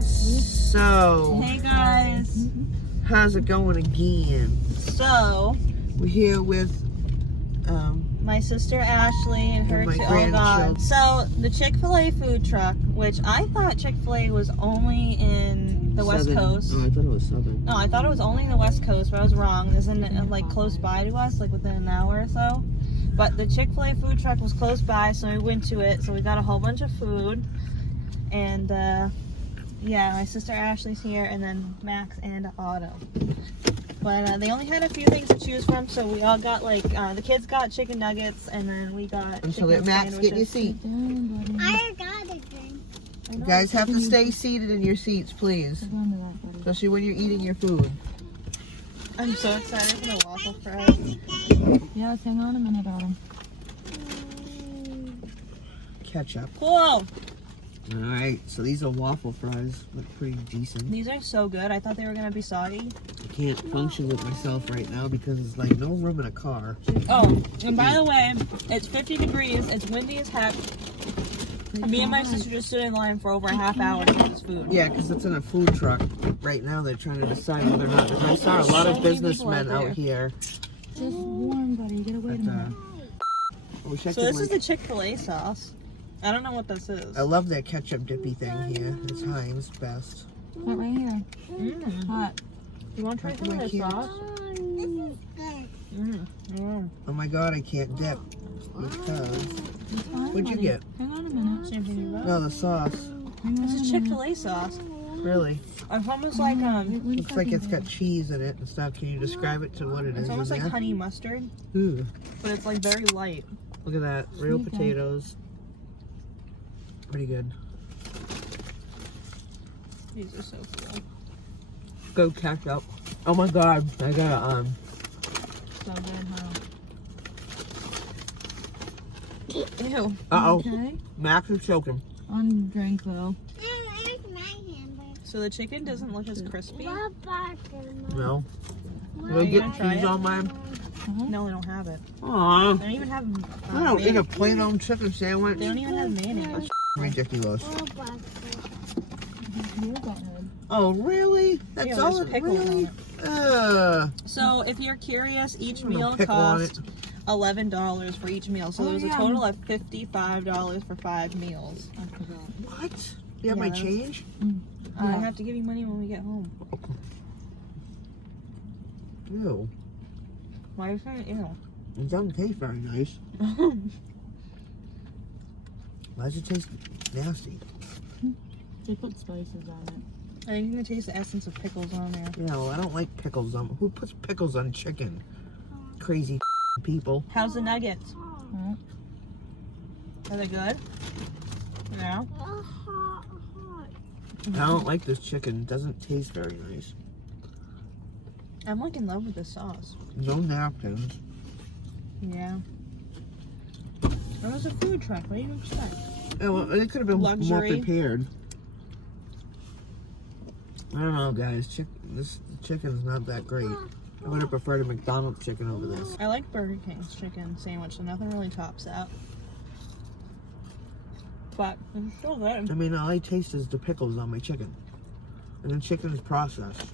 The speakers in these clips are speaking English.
So, Hey guys. how's it going again? So, We're here with my sister Ashley and her my two. Oh God. grandchildren. So the Chick-fil-A food truck, which I thought Chick-fil-A was only in the West Coast. Oh, I thought it was Southern. No, I thought it was only in the West Coast, but I was wrong. Isn't it like close by to us, like within an hour or so? But the Chick-fil-A food truck was close by, so we went to it. So we got a whole bunch of food, and yeah, my sister Ashley's here, and then Max and Otto. But they only had a few things to choose from, so we all got like the kids got chicken nuggets, and then we got. So let Max get in your seat. I got it then. You guys have to stay seated in your seats, please. Especially when you're eating your food. I'm so excited for the waffle fries. Yes, hang on a minute, Autumn. Ketchup. Cool. Alright, so these are waffle fries. Look pretty decent. These are so good. I thought they were gonna be soggy. I can't function with myself right now because it's like no room in a car. Oh, and by the way, it's 50 degrees. It's windy as heck. Me and my sister just stood in line for over a half hour to get this food. Yeah, because it's in a food truck. Right now they're trying to decide whether or not. I saw a lot of businessmen out here. Just warm, buddy. You gotta wait a minute. So this is the Chick-fil-A sauce. I don't know what this is. I love that ketchup dippy thing here. It's Heinz best. Hot right here. Mm. Hot. You want to try some of this sauce? Oh my god, I can't dip. Because. It's fine, What'd you buddy. get? Hang on a minute. Same thing you got? No, the sauce. Hang on This a is minute. Chick-fil-A sauce. Really? It's almost like Looks like it's got cheese in it and stuff. Can you describe it to what it is? it's almost in like there? honey mustard, Ooh, but it's like very light. look at that. Real Okay. potatoes. Pretty good. These are so cool. Go ketchup. Oh my god, I got So good, huh? Ew. uh-oh. Okay. Max is choking. On drink though. So the chicken doesn't look as crispy. No. Are Will you get gonna try cheese it? on mine? No, they don't have it. Aww. They don't even have. I don't eat a mayonnaise. plain old chicken sandwich. They don't even have mayonnaise. Ridiculous. You're good. Oh, really? That's Yeah, all there's it pickles really? on So if you're curious, each No meal pickle on costs $11 for each meal. So Oh, there's a yeah. total of $55 for 5 meals. I forgot. What? You have Yeah, my that's- change? I Yeah. have to give you money when we get home. Ew. Why are you saying ew? It doesn't taste very nice. Why does it taste nasty? They put spices on it. I think you can taste the essence of pickles on there. You know, I don't like pickles on. Who puts pickles on chicken? Crazy people. How's the nuggets? Huh? Are they good? Yeah. I don't like this chicken. It doesn't taste very nice. I'm like in love with the sauce. No napkins. Yeah. It was a food truck. What do you expect? Yeah, well, it could have been more Luxury. prepared. I don't know, guys. This chicken's not that great. I would have preferred a McDonald's chicken over this. I like Burger King's chicken sandwich, so nothing really tops that. But it's still good. I mean, all I taste is the pickles on my chicken. And the chicken is processed.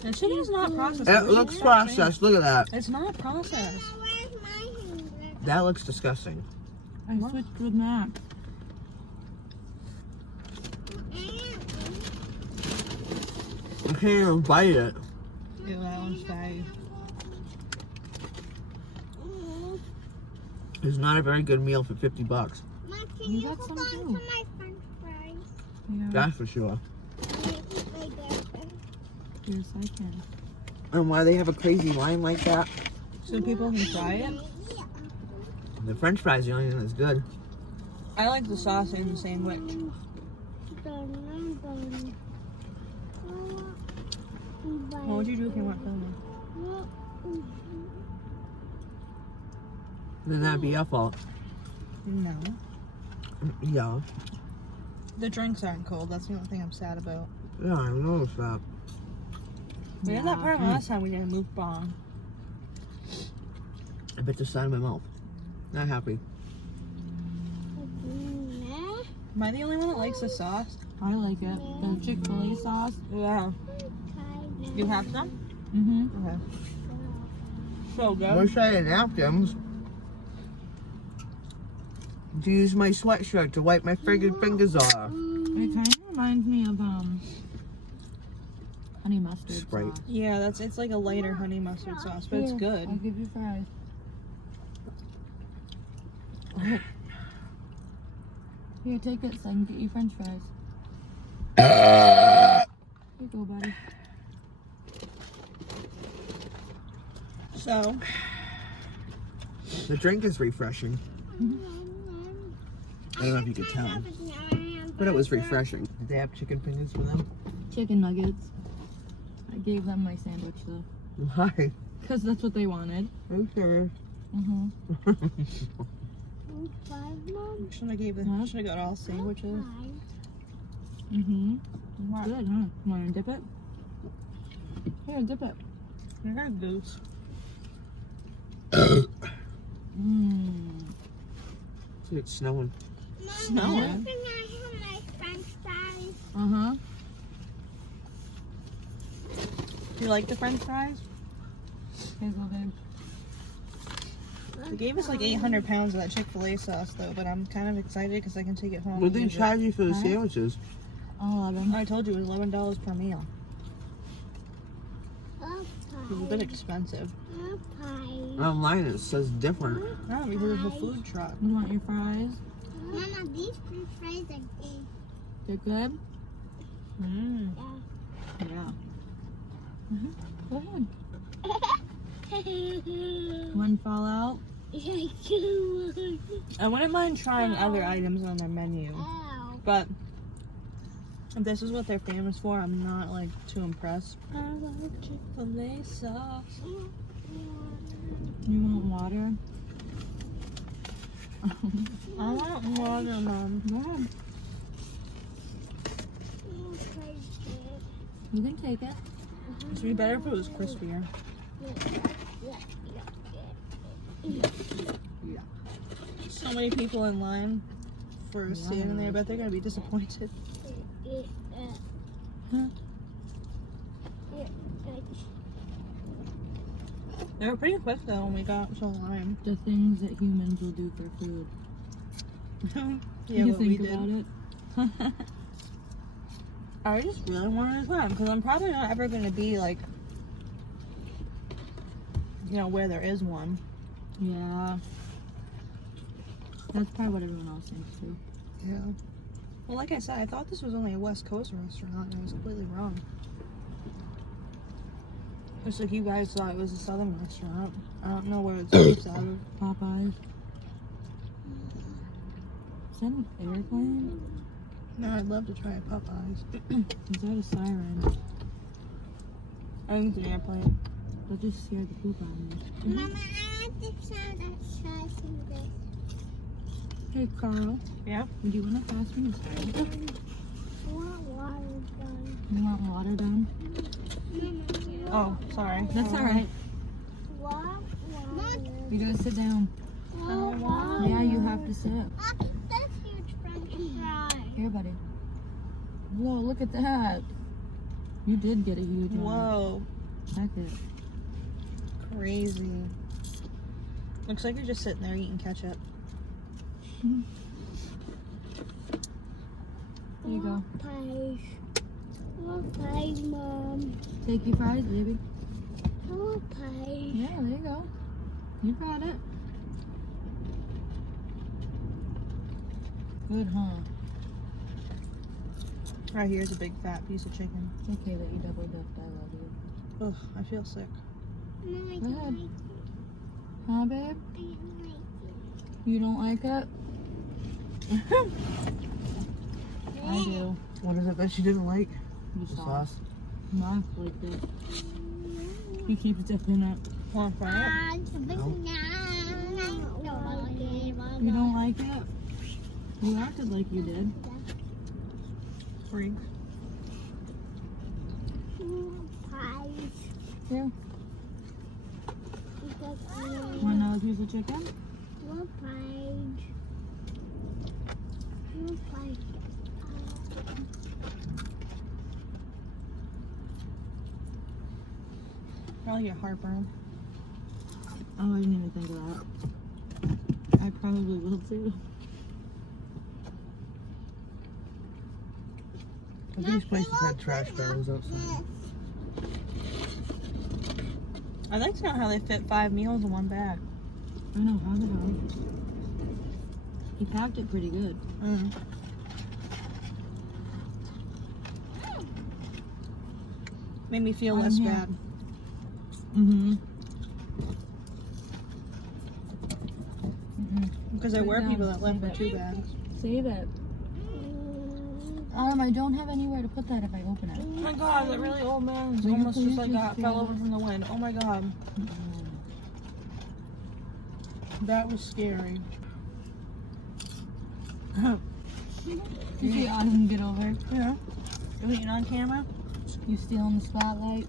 The chicken is not processed. It looks processed. Look at that. It's not processed. That looks disgusting. I switched with Max. I can't even bite it. Ew, that one's fatty. It's not a very good meal for $50. You got some too. Yeah. That's for sure. Yes, I can. And why they have a crazy line like that? So people can try it. The French fries, the only thing that's good. I like the sauce in the sandwich. What would you do if you weren't filming? Then that'd be your fault. No. Yeah. The drinks aren't cold. That's the only thing I'm sad about. Yeah, I noticed that. We had that part last time we did a mukbang. I bit the side of my mouth. Not happy. Am I the only one that likes the sauce? I like it. The Chick-fil-A sauce. Yeah. You have some? Mm-hmm. Okay. So good. Wish I had napkins to use my sweatshirt to wipe my friggin' fingers off. It kind of reminds me of honey mustard Sprite. sauce. Yeah, it's like a lighter honey mustard sauce, but it's Here, good. I'll give you fries. Here, take it so I can get you French fries. Here you go, buddy. So, The drink is refreshing. I don't know if you could tell, but it was refreshing. Did they have chicken fingers for them? Chicken nuggets. I gave them my sandwich though, Why? because that's what they wanted. Okay. Mm-hmm. should have got all sandwiches. Mm-hmm. It's good, huh? Want to dip it? Here, dip it. I got a goose. Mmm. It's snowing. Snowing? Uh-huh. Do you like the French fries? Here's all good. They gave us like 800 pounds of that Chick-fil-A sauce though, but I'm kind of excited because I can take it home. What and did they use it. charge you for the Huh? sandwiches? All of them. I told you it was $11 per meal. It was a bit expensive. Online it says different. No, because it's a food truck. You want your fries? Mama, these French fries are good. They're good? Mm. Yeah. Go ahead. One fall out. I wouldn't mind trying other items on their menu, Ow. but if this is what they're famous for, I'm not like too impressed. I love Chick-fil-A sauce. You want water? I want water, Mom. Go ahead. You can take it. It'd be better if it was crispier. So many people in line for standing there, but they're gonna be disappointed. They were pretty quick though when we got to the line. The things that humans will do for food. Yeah, you what we think did. about it? I just really wanted to climb because I'm probably not ever gonna be like, you know, where there is one. Yeah. That's probably what everyone else thinks too. Yeah. Well, like I said, I thought this was only a West Coast restaurant, and I was completely wrong. Just like you guys thought it was a Southern restaurant. I don't know where it's based out of. Popeyes. Is that an airplane? No, I'd love to try a Popeyes. Is that a siren? I think it's an airplane. That just scared the poop out of me. Mama, I want the sound of sauce in this. Hey, Carl. Yeah? Do you want to pass me the siren? I want water done. You want water down? Oh, sorry. That's alright. What water? You gotta sit down. What water? Yeah, you have to sit. That's huge French fry. Here, buddy. Whoa, look at that. You did get a huge one. Whoa. Check it. Crazy. Looks like you're just sitting there eating ketchup. There you go. Pies. More pies, Mom. Take your fries, baby. More pies. Yeah, there you go. You got it. Good, huh? Right here's a big fat piece of chicken. It's okay that you double dipped. I love you. Ugh, I feel sick. Mom, I Go don't ahead. like it. Huh, babe? I don't like it. You don't like it? I do. What is it that she didn't like? The The sauce. sauce. Mark liked it. He keeps dipping it. Want to try it? You don't like it? You acted like you did. Freak. Pies. Here. Because I Want another piece of chicken? more pies. More pies. Probably get heartburn. Oh, I didn't even think of that. I probably will too. These places had trash barrels outside. I like to know how they fit 5 meals in one bag. I know, how the hell? He packed it pretty good. Made me feel less bad. Mm-hmm. Because there were Right people now, that left save for it. 2 bags. Save it. I don't have anywhere to put that if I open it. Oh my god, that really old man Will you almost please just like just fell grab over it? from the wind. Oh my god. That was scary. You see Autumn get over? Yeah. You eating on camera? You stealing the spotlight?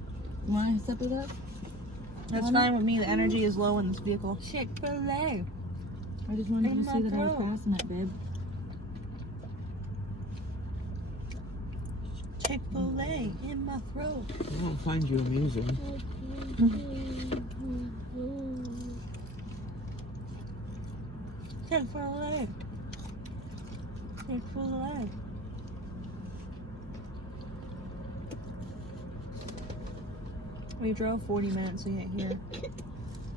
You want to sip it up? That's fine with me. The energy is low in this vehicle. Chick-fil-A. I just wanted In you to see my that I was throat. passing it, babe. Chick-fil-A in my throat. I don't find you amusing. Chick-fil-A. Chick-fil-A. We drove 40 minutes to get here.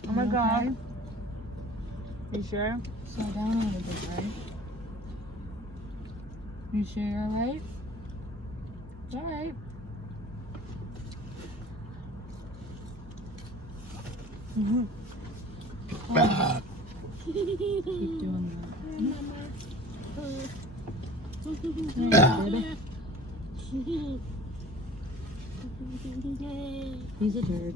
Oh my You god. okay? You sure? Slow down a little bit, right? You sure you're alright? It's alright. Keep doing that. There you go, baby. He's a turd.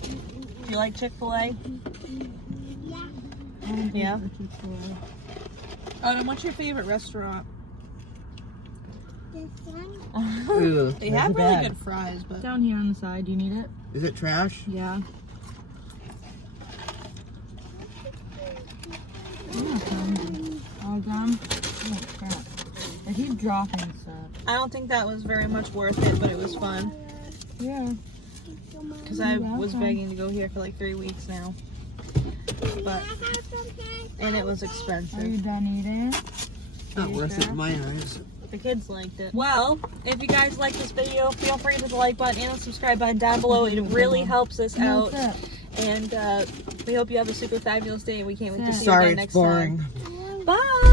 Do you like Chick-fil-A? Yeah. Autumn, what's your favorite restaurant? This one? Ew, They that's have really bad. good fries, but Down here on the side, do you need it? Is it trash? Yeah. I'm not hungry. All done? Oh crap. I keep dropping stuff. I don't think that was very much worth it, but it was fun. Yeah. Because I You're was welcome. begging to go here for like 3 weeks now. But, and it was Are you expensive. done eating? Not worth it in my eyes. The kids liked it. Well, if you guys like this video, feel free to hit the like button and the subscribe button down below. It really helps us No, out. that's it. And we hope you have a super fabulous day. We can't wait to see you Sorry, again it's next time. boring. Bye!